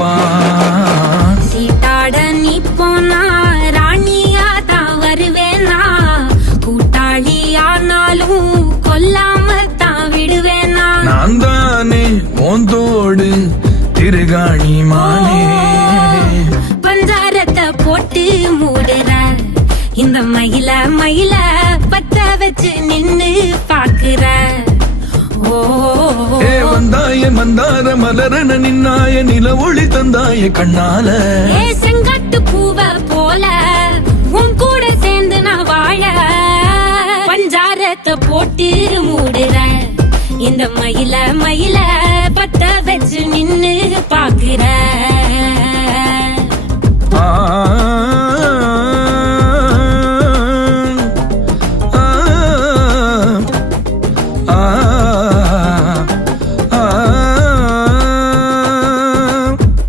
வருவான். சீட்டாட நீ போனா ராணியா தான் வருவேனா, கூட்டாளி ஆனாலும் கொல்லாம தான் விடுவேனா. நான் தானே ஓந்தோடு திருகாணி மானே, பஞ்சாரத்தை போட்டு மூடுற இந்த மயில மயில பத்த வச்சு நின்னு பாக்குற. ஏ வந்தாய மந்தார மலரன நின்னாய நில ஒளி தந்தாய கண்ணால. ஏ செங்காட்டு பூவ போல உன் கூட சேர்ந்து நான் வாழ, பஞ்சாரத்தை போட்டு மூடுற இந்த மயில மயில பத்த வச்சு நின்னு பாக்குற.